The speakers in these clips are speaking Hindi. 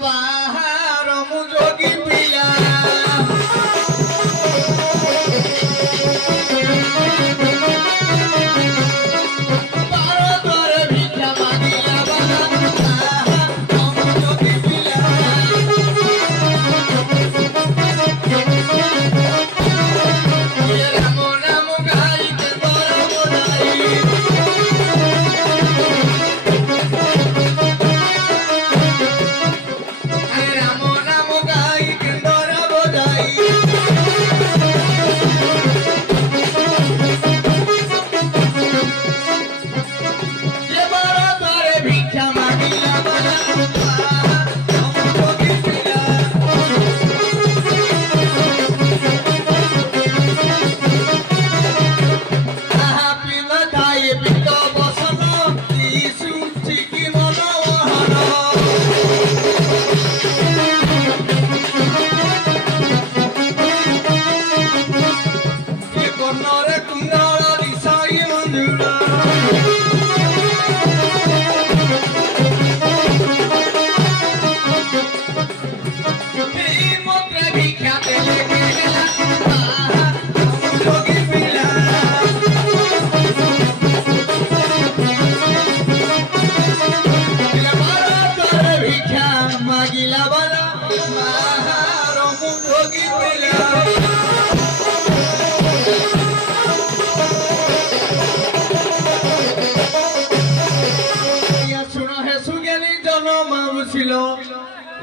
बाहर मुझोगी पिया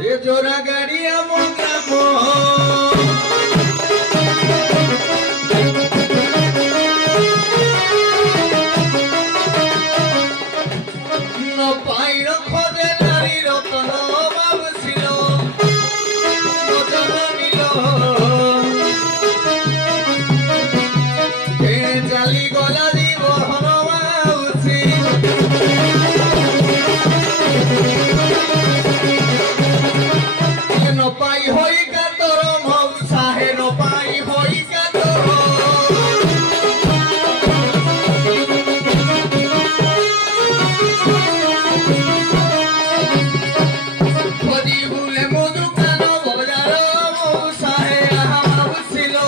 ये जोरा गाड़िया मोग्रामो न पाई खोजे नारी रतन बाबुसिलो जननीलो चाली गला जीवन बाबुसी no pai hoi ka toro mausa he no pai hoi ka toro khodi bule modu kano bojaro mausa he ahusilo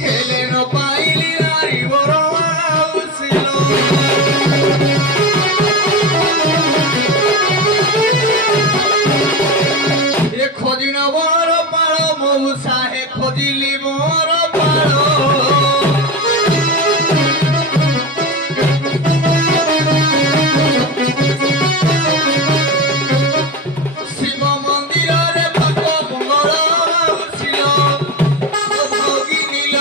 hele no pai lirari boro ahusilo खोजिन बर पाड़ मऊसा हे खोजिली बर पाड़ शिव मंदिर रे भक्त मंगल बाबुसिल भगिनील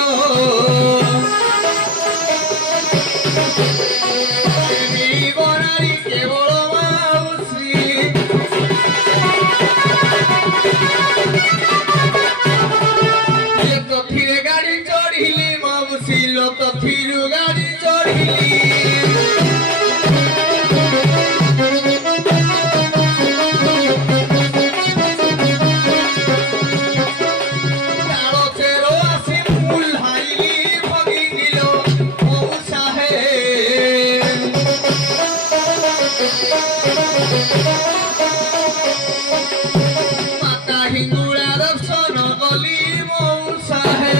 बरारी केवल बाबुसी तथिरे गाड़ी चढ़िली बाबुसिल तथिरु गाड़ी चढ़िली तार चेर आसी फुलहाइली भगिनील मऊसा हे माता हिंदुड़ा दर्शन गली मऊसा हे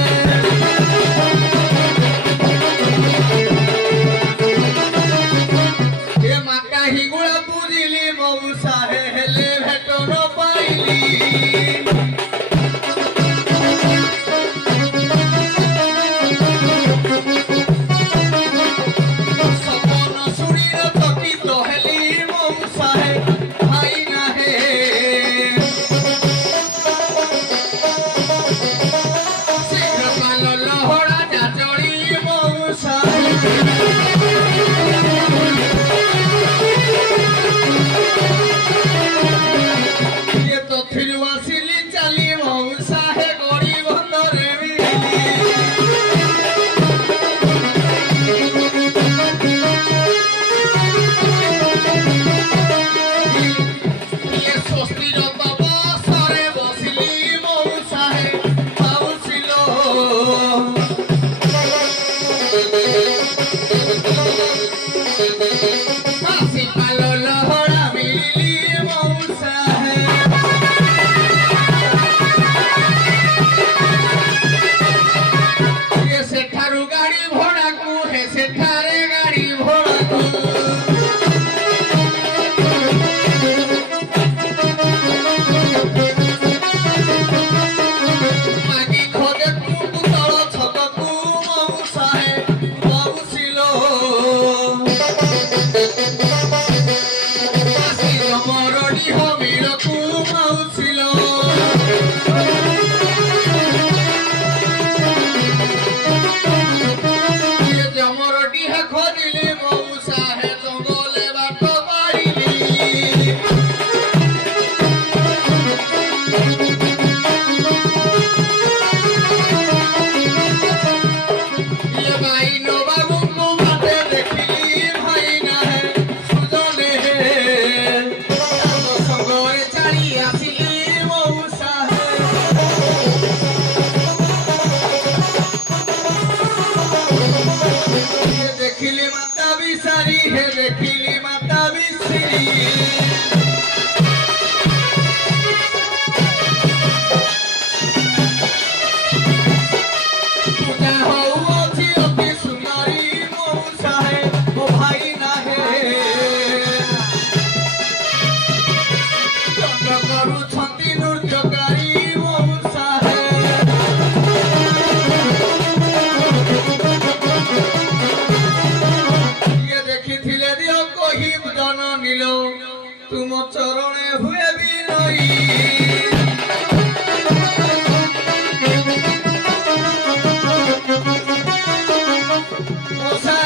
माता हिंगुड़ा बुझिली मऊसा हे हेले भेट न पाइली सपन सुनीर चकित हेली मऊसा हे भाई ना हे शीघ्र पाल लहड़ा जाचड़ी मऊसा ये तो थिरुआसिली ସେଠାରେ ଗାଡ଼ି ଭଡ଼ାକୁ ମାଗି ଖୋଜେ କୁତଳ ଛକକୁ ମଉସାହେ ବଉସିଲୋ ଆସିଲ ମରଡ଼ି ହବିଳକୁ ମଉସିଲୋ ଖୋଜିଲି ମଉସାହେ ଜଙ୍ଗଲେ ବାଟ ବାଡ଼ିଲି ଇଏ ଭାଇନ ବାବୁଙ୍କୁ ବାଟେ ଦେଖିଲି ଭାଇ ନାହେ ସୁଜନେ ତାଙ୍କ ସଙ୍ଗରେ ଚାଲି ଆସିଲି ମଉସାହେ ଦେଖିଲି ମାତା ବିସାରି ହେ ଦେଖିଲି ମାତା ବିଶ୍ରୀ ପୂଜା ହଉଅଛି ଅତି ସୁନ୍ଦରୀ ମଉସାହେ ମୋ ଭାଇ ନାହେ ଚନ୍ଦ୍ର କରୁଛନ୍ତି ନୃତ୍ୟକାରୀ ମଉସାହେ तुम चरणे हुए विनयी मौसा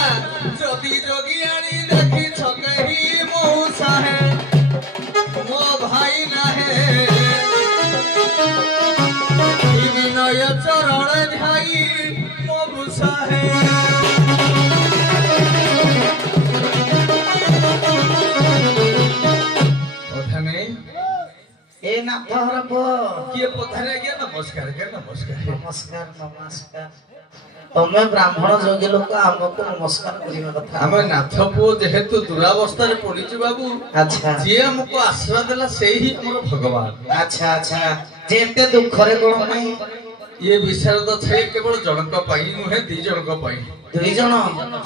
जदि जोगियाणी देखी छकही मौसाहे मो भाई नाहे विनय चरण ध्याई मौसाहे किए पधारे गया नमस्कार के नमस्कार नमस्कार नमस्कार तमे ब्राह्मण जोगी लोक हमको नमस्कार करिवा कथा हमें नाथ पुओ जेहेतु दुरावस्था रे पड़िछि बाबू अच्छा जे हमको आशीर्वाद देला से ही हमर भगवान अच्छा अच्छा जेते दुख रे कोन नहीं ये विशारद छे केवल जनक पाई नुहे दी जनक पाई दुई जन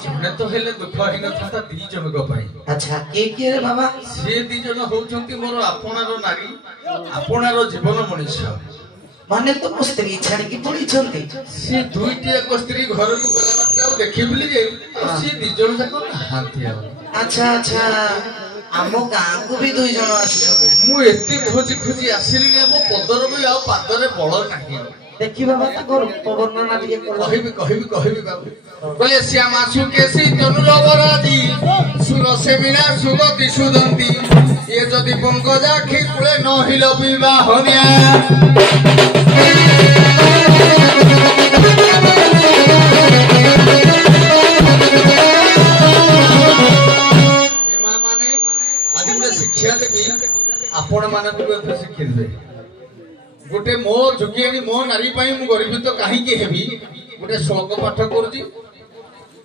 जने तो हेले दुख हिन था दी जनक पाई अच्छा के रे बाबा से दी जन होउछंती मोर आपनार नारी आपनार जीवन मनुष्य माने तो स्त्री छाड़ी की पड़ी छंती से दुईटी एक स्त्री घर को गला मत देखि बिली जे से दी जन जाक हांती अच्छा अच्छा आमो गां को भी दुई जन आसी मु एते खोजी खोजी आसिली मो पदर भी आ पादरे बळ नाही देखी बाबा ताको वर्णना दिए कहिबी बाबू बोले श्यामा सुकेसी तनुरवराजी सुर सेमिना सुगति सुदंती ये जदि पंकजा खिकुले न हिल विवाहनिया ए मां माने आदि में शिक्षा देबी आपण माने को शिक्षा देबे गोटे मो झुकियानी मो नारी पाई मु गरिबित काहीकि हेबी गोटे श्लोक पाठ करूची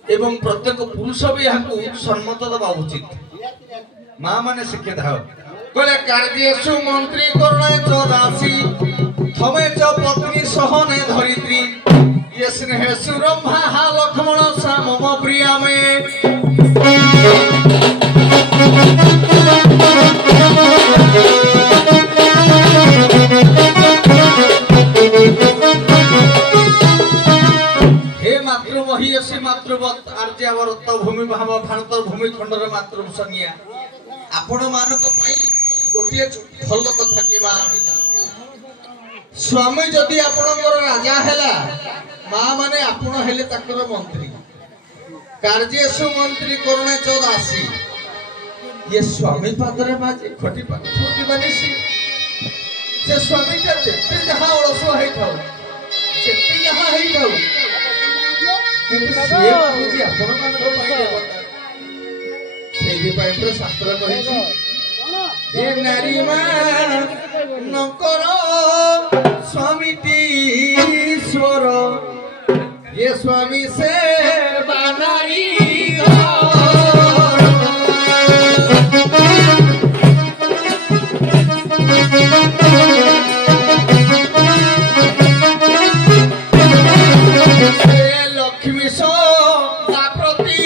एवं प्रत्येक पुरुष भी यहाँ सम्मत दबा उचित माँ माने शिक्षित धाव कहले कार्जेषु मंत्री करणे च दासी थमे च पत्नी सहने धरित्री ये स्नेहेषु रंभा हा लक्ष्मण सा मम प्रिया मे महीयसी मातृवत आर्यावर्त भूमि भाव भारत भूमि खंडर मातृभूषणिया आपण मानक पई गोटिए भल कथा की स्वामी जदि आपणकर राजा हैला मां माने आपण हेले ताकर मंत्री कार्येषु मंत्री करणे च दासी ये स्वामी पादरे बाजे खटी पाती बनिसी से स्वामी का जेते जहां अलस हेई थाउ जेते जहां हेई थाउ शास्त्र नारी नकर स्वामी ईश्वर ये स्वामी से बनाई लक्ष्मी सो प्रति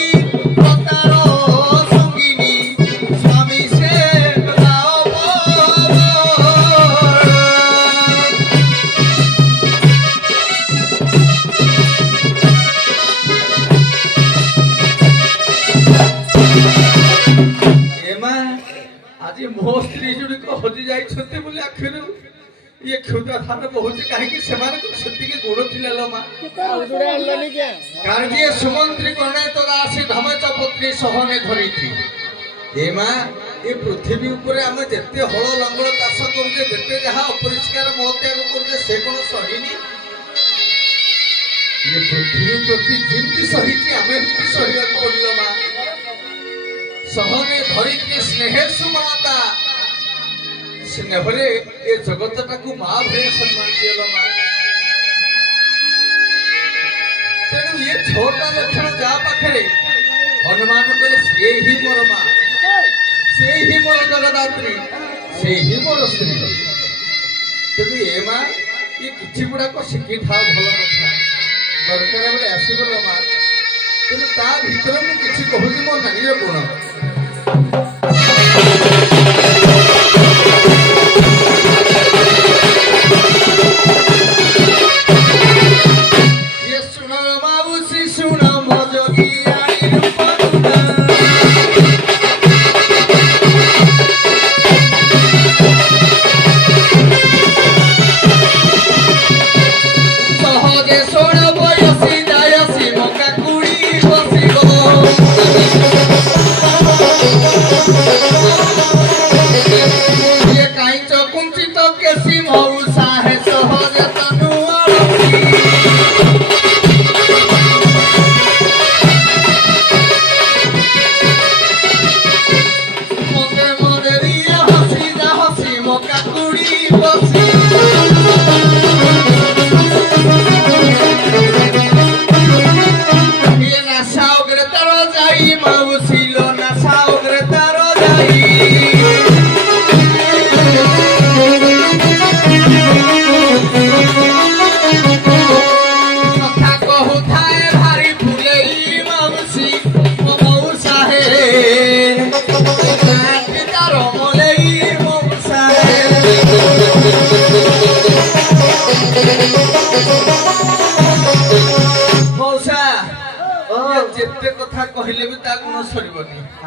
मो स्त्री जुड़िक हजि जाइछन्ते बोले आखिर ये क्षुद्र थान बहुत कहीं से गुण थिला मा कार्य सुमंत्री कणे तो राशि धमेच पुत्री सहने धरी थी ए मां ये पृथ्वी ऊपर आम जेते हल लंगल चाष करुचे जेते जहाँ अपरिष्कार मलत्याग करुचे से कौन सहीनी ये पृथ्वी प्रति जिंदी सही आम सहिया पड़ल मां सहने धरी स्नेह सुमता स्नेहरे ये जगत टाकू माँ भाई सम्मान दिल मां तेणु ये छोटा लक्षण जा पाखे हनुमान कहले से ही मोर माँ से ही मोर जगदात्री से ही मोर स्त्री तेणु ए माँ ये किसी गुड़ाक शिखी था भल कथा दरकार बेले आसब माँ तेणु ता भर मुझे कहूँ मो नानी गुण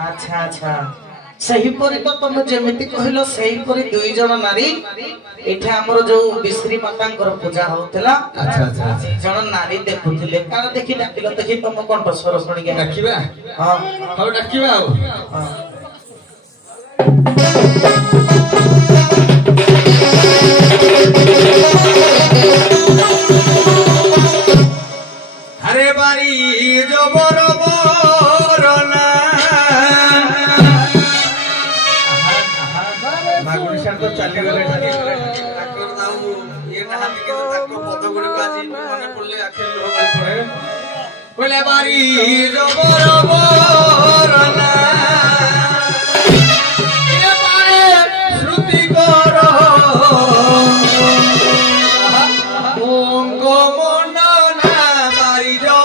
अच्छा अच्छा सही परी तो तुम जेमिति कहलो सही परी दुई जन नारी एठे हमर जो बिश्री मातांकर पूजा होतला अच्छा अच्छा जन नारी देखुथिले कान देखि डाकिलो देखि तुम कंठ स्वर सुनि के डाकिबा हां हां डाकिबा हां अरे बारी जो बरना मागुड़ीशार तो चली गले ठाकुर नाम ये नहाती के ताको पद गुडी को आज मने पड़ले आखे लोग पड़े बोले बारी जो बरना ये बारे श्रुति करो ओंग मनना बारी जो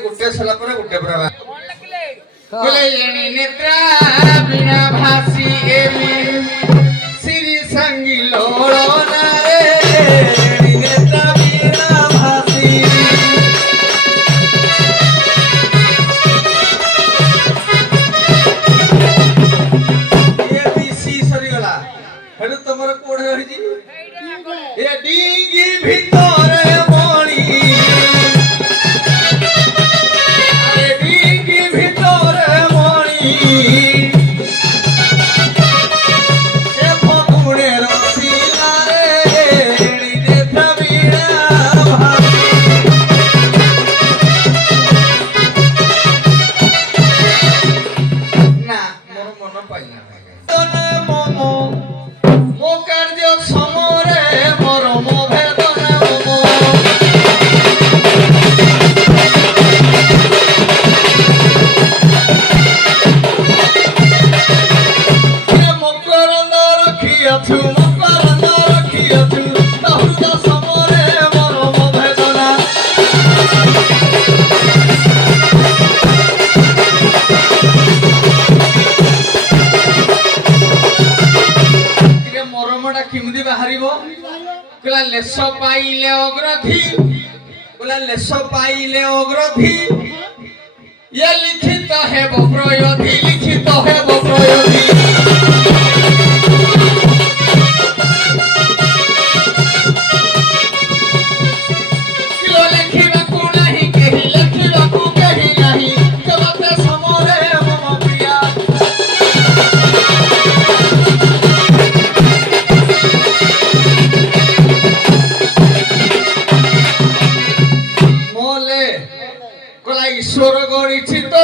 गुटे सला पर गुटे प्रभा बोले येनी नेत्रा बिना भासी एमी श्री संगी लोड़ना रे येनी नेत्रा बिना भासी ये बीसी सरी गला हेडु तमर कोडे रही जी ए डिंगी भितरे मणि ए डिंगी भितरे मणि ए फगुणे रसिला रे एड़ी देथबिरा भाभी ना मोर मन पाइला तने मोमो मो कार्य समरे मोर मो भेदना मोमो ए मकरंद रखियाछु मकरंद रखियाछु तहुजा समरे मोर मो भेदना मरमटा किमती बाहरिबो कला लेस पाइले अग्रधि कला लेस पाइले अग्रधि ये लिखित है प्रयोधि लिखित है प्रयोधि किलो लिखिबा को नहीं केही लिखिबा को केही नहीं जबते समरे मम प्रिया मोले कला ईश्वर गणित तो